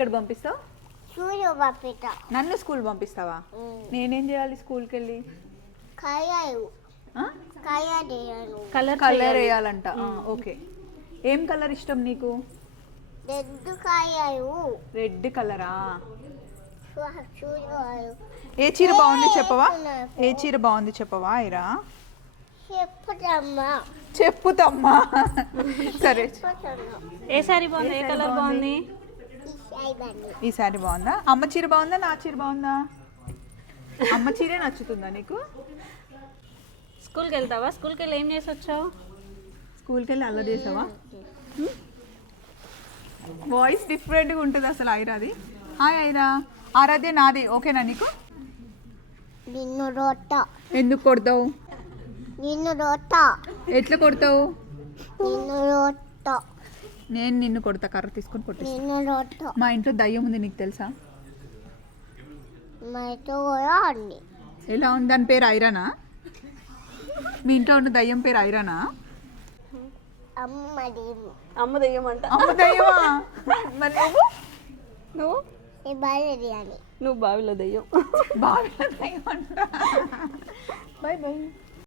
ఇక్కడ పంపిస్తావు? నన్ను స్కూల్ పంపిస్తావా? నేనేం చేయాలి స్కూల్కి వెళ్ళి కలర్ కలర్ వేయాలంట ఓకే. ఏం కలర్ ఇష్టం నీకు? రెండు రెడ్ కలరా? ఏ చీర బాగుంది చెప్పవా? ఏ చీర బాగుంది చెప్పవా ఐరా? చెప్పుదమ్మా. చెప్పుతమ్మా సరే. ఏ సారీ బాగుంది? ఏ కలర్ బాగుంది? ఈ శారీ బాగుందా? అమ్మ చీర బాగుందా? నా చీర బాగుందా? అమ్మ చీరే నచ్చుతుందా నీకు? స్కూల్కి వెళ్తావా స్కూల్కి వెళ్ళి ఏం చేసి వచ్చావు స్కూల్కి వెళ్ళి అల్లరి చేసావా వాయిస్ డిఫరెంట్గా ఉంటుంది అసలు ఐరాది. హాయ్ ఐరా. ఆరాధ్య నాది. ఓకేనా నీకు? నిన్ను రోట ఎందుకు కొడతావు? నిన్ను రోట ఎట్లా కొడతావు? నిన్ను రోట నేను నిన్ను కొడతా కర్ర తీసుకొని కొట్టేస్తా. మా ఇంట్లో దయ్యం ఉంది నీకు తెలుసా? కూడా ఎలా ఉంది? దాని పేరు ఐరానా? మీ ఇంట్లో ఉన్న దయ్యం పేరు ఐరానా? అమ్మ దెయ్యమంట అమ్మ దయ్యమా? మరి నువ్వు? నువ్వు? నువ్వు బావిలో దెయ్యం. బాగా దయ్యం అంట. Bye bye